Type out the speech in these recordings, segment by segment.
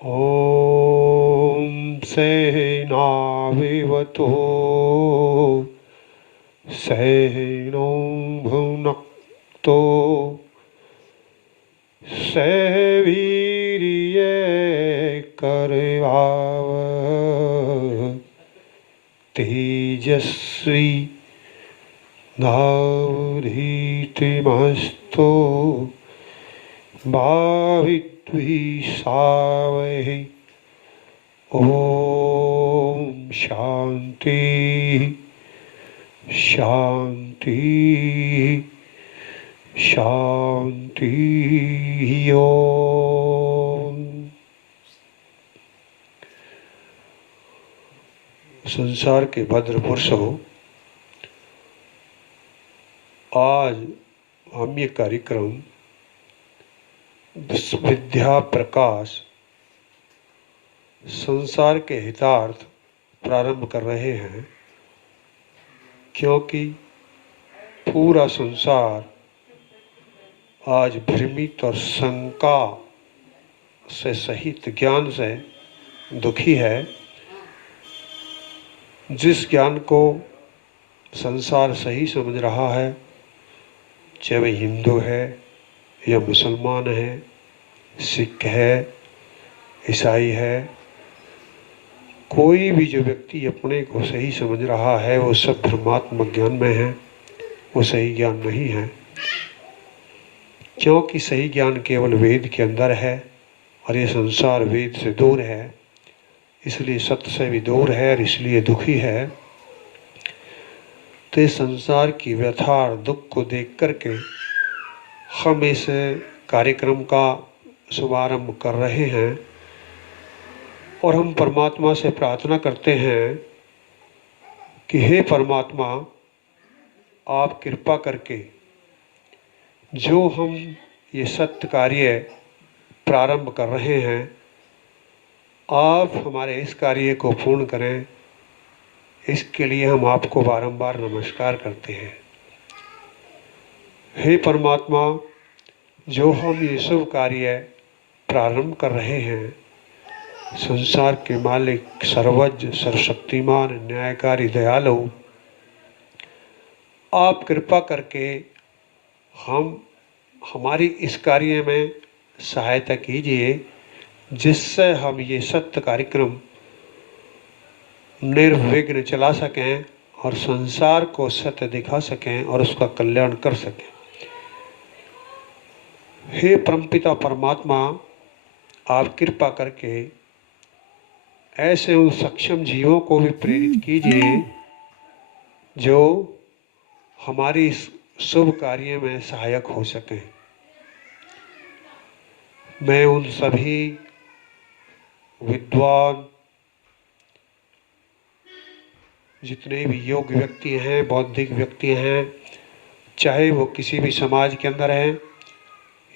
ॐ सहनाववतु सहनौ भुनक्तु सह वीर्यैर्येकरवावहै तेजस्वी नावधीतमस्तु मा विद्विषावहै। ॐ शान्ति शान्ति शान्ति। ओम। संसार के भद्र पुरुषों, आज हम ये कार्यक्रम विद्या प्रकाश संसार के हितार्थ प्रारंभ कर रहे हैं, क्योंकि पूरा संसार आज भ्रमित और शंका से सहित ज्ञान से दुखी है। जिस ज्ञान को संसार सही समझ रहा है, चाहे वह हिंदू है या मुसलमान है, सिख है, ईसाई है, कोई भी जो व्यक्ति अपने को सही समझ रहा है वो सब भ्रमात्मक ज्ञान में है, वो सही ज्ञान नहीं है। क्योंकि सही ज्ञान केवल वेद के अंदर है और ये संसार वेद से दूर है, इसलिए सत्य से भी दूर है और इसलिए दुखी है। तो इस संसार की व्यथा और दुख को देख करके हम इस कार्यक्रम का शुभारंभ कर रहे हैं और हम परमात्मा से प्रार्थना करते हैं कि हे परमात्मा, आप कृपा करके जो हम ये सत्य कार्य प्रारंभ कर रहे हैं, आप हमारे इस कार्य को पूर्ण करें। इसके लिए हम आपको बारंबार नमस्कार करते हैं। हे परमात्मा, जो हम ये शुभ कार्य प्रारंभ कर रहे हैं, संसार के मालिक, सर्वज्ञ, सर्वशक्तिमान, न्यायकारी, दयालु, आप कृपा करके हमारी इस कार्य में सहायता कीजिए, जिससे हम ये सत्य कार्यक्रम निर्विघ्न चला सकें और संसार को सत्य दिखा सकें और उसका कल्याण कर सकें। हे परमपिता परमात्मा, आप कृपा करके ऐसे उन सक्षम जीवों को भी प्रेरित कीजिए जो हमारी इस शुभ कार्य में सहायक हो सकें। मैं उन सभी विद्वान, जितने भी योग्य व्यक्ति हैं, बौद्धिक व्यक्ति हैं, चाहे वो किसी भी समाज के अंदर हैं,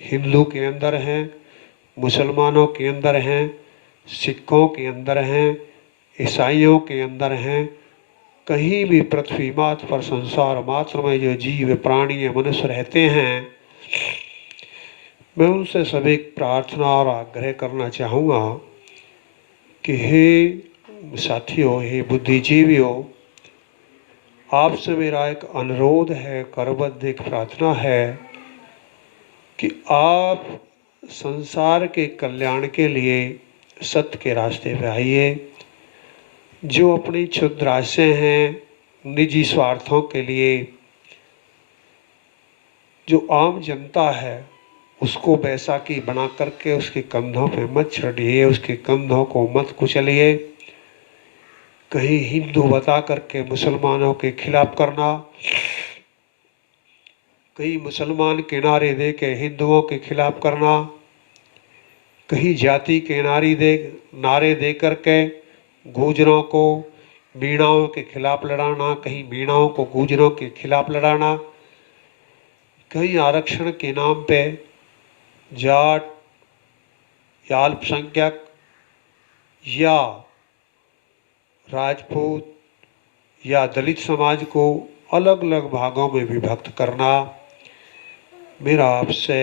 हिंदू के अंदर हैं, मुसलमानों के अंदर हैं, सिखों के अंदर हैं, ईसाइयों के अंदर हैं, कहीं भी पृथ्वी मात्र पर संसार मात्र में जो जीव, प्राणी या मनुष्य रहते हैं, मैं उनसे सभी प्रार्थना और आग्रह करना चाहूँगा कि हे साथियों, हे बुद्धिजीवियों, आपसे मेरा एक अनुरोध है, करबद्ध एक प्रार्थना है कि आप संसार के कल्याण के लिए सत्य के रास्ते पे आइए। जो अपनी क्षुद्र आशय हैं, निजी स्वार्थों के लिए जो आम जनता है उसको बैसाखी बना करके उसके कंधों पे मत चढ़िए, उसके कंधों को मत कुचलिए। कहीं हिंदू बता करके मुसलमानों के खिलाफ करना, कहीं मुसलमान के नारे दे के हिंदुओं के खिलाफ करना, कहीं जाति के नारे दे करके गुर्जरों को मीणाओं के खिलाफ लड़ाना, कहीं मीणाओं को गुर्जरों के खिलाफ लड़ाना, कहीं आरक्षण के नाम पे जाट या अल्पसंख्यक या राजपूत या दलित समाज को अलग अलग भागों में विभक्त करना। मेरा आपसे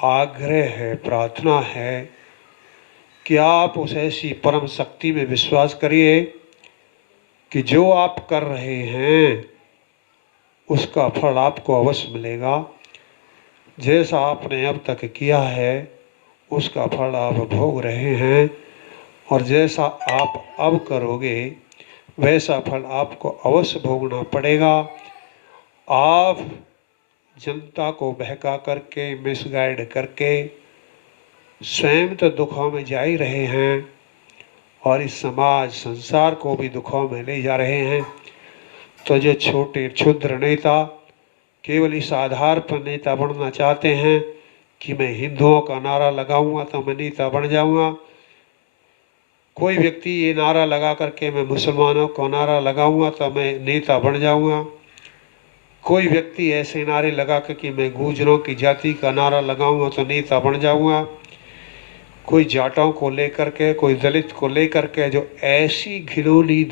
आग्रह है, प्रार्थना है कि आप उस ऐसी परम शक्ति में विश्वास करिए कि जो आप कर रहे हैं उसका फल आपको अवश्य मिलेगा। जैसा आपने अब तक किया है उसका फल आप भोग रहे हैं, और जैसा आप अब करोगे वैसा फल आपको अवश्य भोगना पड़ेगा। आप जनता को बहका करके, मिसगाइड करके स्वयं तो दुखों में जा ही रहे हैं और इस समाज संसार को भी दुखों में ले जा रहे हैं। तो जो छोटे क्षुद्र नेता केवल इस आधार पर नेता बनना चाहते हैं कि मैं हिंदुओं का नारा लगाऊंगा तो मैं नेता बन जाऊंगा, कोई व्यक्ति ये नारा लगा करके मैं मुसलमानों का नारा लगाऊंगा तो मैं नेता बन जाऊंगा, कोई व्यक्ति ऐसे नारे लगा कर कि मैं गुर्जरों की जाति का नारा लगाऊंगा तो नेता बन जाऊंगा, कोई जाटों को लेकर के, कोई दलित को लेकर के जो ऐसी घिनौनी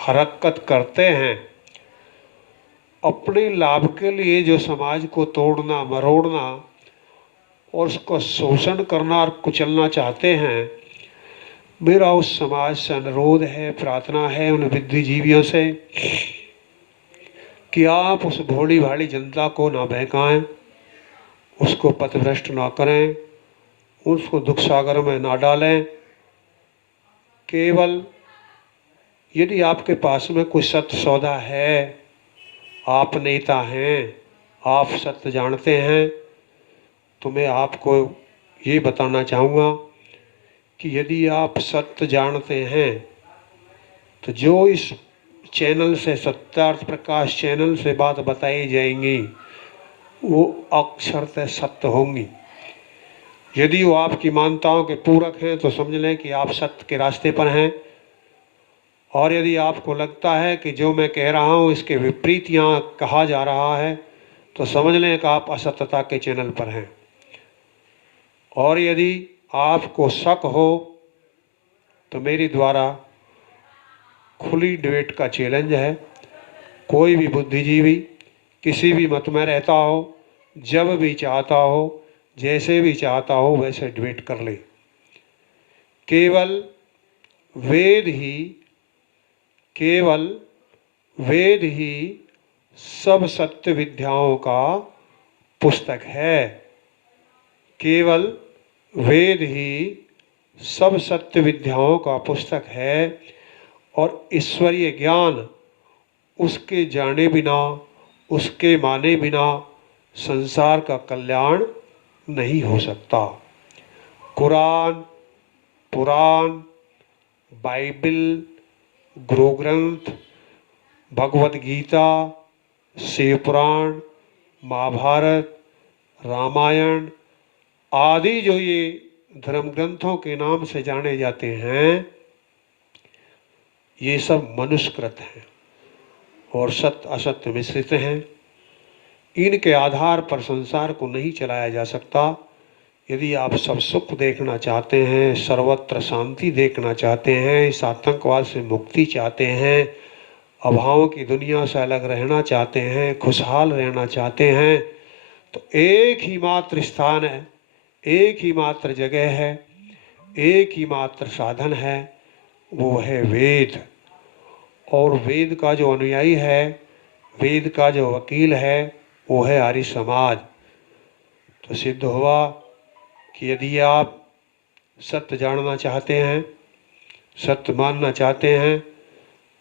हरकत करते हैं, अपने लाभ के लिए जो समाज को तोड़ना मरोड़ना और उसको शोषण करना और कुचलना चाहते हैं, मेरा उस समाज से अनुरोध है, प्रार्थना है उन बुद्धिजीवियों से कि आप उस भोली भाली जनता को ना बहकाएं, उसको पथभ्रष्ट ना करें, उसको दुख सागर में ना डालें। केवल यदि आपके पास में कोई सत्य सौदा है, आप नेता हैं, आप सत्य जानते हैं, तो मैं आपको ये बताना चाहूँगा कि यदि आप सत्य जानते हैं तो जो इस चैनल से, सत्यार्थ प्रकाश चैनल से बात बताई जाएंगी वो अक्षरतः सत्य होंगी। यदि वो आपकी मान्यताओं के पूरक हैं तो समझ लें कि आप सत्य के रास्ते पर हैं, और यदि आपको लगता है कि जो मैं कह रहा हूँ इसके विपरीत यहाँ कहा जा रहा है तो समझ लें कि आप असत्यता के चैनल पर हैं। और यदि आपको शक हो तो मेरे द्वारा खुली डिबेट का चैलेंज है, कोई भी बुद्धिजीवी किसी भी मत में रहता हो, जब भी चाहता हो, जैसे भी चाहता हो वैसे डिबेट कर ले। केवल वेद ही सब सत्य विद्याओं का पुस्तक है। केवल वेद ही सब सत्य विद्याओं का पुस्तक है, और ईश्वरीय ज्ञान उसके जाने बिना, उसके माने बिना संसार का कल्याण नहीं हो सकता। कुरान, पुराण, बाइबल, गुरु ग्रंथ, भगवत गीता, शिव पुराण, महाभारत, रामायण आदि जो ये धर्म ग्रंथों के नाम से जाने जाते हैं, ये सब मनुष्यकृत हैं और सत्य असत्य मिश्रित हैं। इनके आधार पर संसार को नहीं चलाया जा सकता। यदि आप सब सुख देखना चाहते हैं, सर्वत्र शांति देखना चाहते हैं, इस आतंकवाद से मुक्ति चाहते हैं, अभाव की दुनिया से अलग रहना चाहते हैं, खुशहाल रहना चाहते हैं, तो एक ही मात्र स्थान है, एक ही मात्र जगह है, एक ही मात्र साधन है, वो है वेद। और वेद का जो अनुयायी है, वेद का जो वकील है, वो है आर्य समाज। तो सिद्ध हुआ कि यदि आप सत्य जानना चाहते हैं, सत्य मानना चाहते हैं,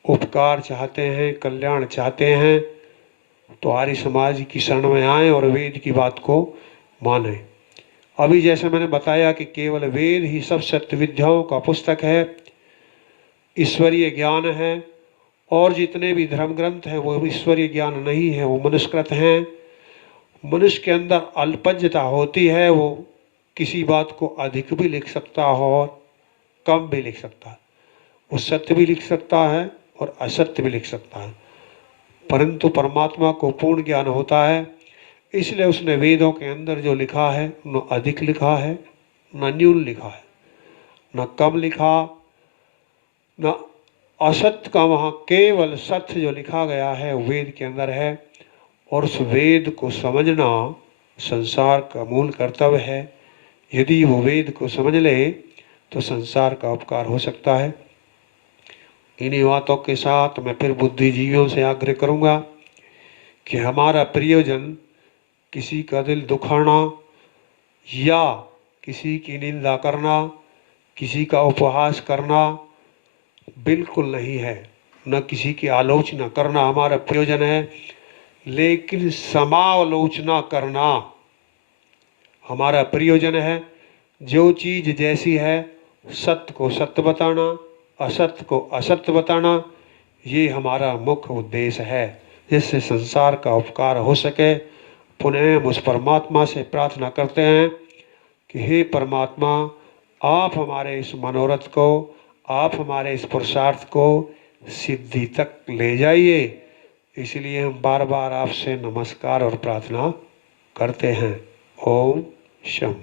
उपकार चाहते हैं, कल्याण चाहते हैं, तो आर्य समाज की शरण में आएं और वेद की बात को मानें। अभी जैसे मैंने बताया कि केवल वेद ही सब सत्य विद्याओं का पुस्तक है, ईश्वरीय ज्ञान है, और जितने भी धर्म ग्रंथ हैं वो ईश्वरीय ज्ञान नहीं है, वो मनुष्यकृत हैं। मनुष्य के अंदर अल्पज्ञता होती है, वो किसी बात को अधिक भी लिख सकता है और कम भी लिख सकता है, वो सत्य भी लिख सकता है और असत्य भी लिख सकता है, परंतु परमात्मा को पूर्ण ज्ञान होता है। इसलिए उसने वेदों के अंदर जो लिखा है न अधिक लिखा है, न न्यून लिखा है, न कम लिखा, न असत्य का, वहाँ केवल सत्य जो लिखा गया है वेद के अंदर है। और उस वेद को समझना संसार का मूल कर्तव्य है। यदि वो वेद को समझ ले तो संसार का उपकार हो सकता है। इन्हीं बातों के साथ मैं फिर बुद्धिजीवियों से आग्रह करूँगा कि हमारा प्रयोजन किसी का दिल दुखाना या किसी की निंदा करना, किसी का उपहास करना बिल्कुल नहीं है, न किसी की आलोचना करना हमारा प्रयोजन है, लेकिन समालोचना करना हमारा प्रयोजन है। जो चीज़ जैसी है सत्य को सत्य बताना, असत्य को असत्य बताना, ये हमारा मुख्य उद्देश्य है, जिससे संसार का उपकार हो सके। पुनः हम उस परमात्मा से प्रार्थना करते हैं कि हे परमात्मा, आप हमारे इस मनोरथ को, आप हमारे इस पुरुषार्थ को सिद्धि तक ले जाइए। इसलिए हम बार बार आपसे नमस्कार और प्रार्थना करते हैं। ओम शम।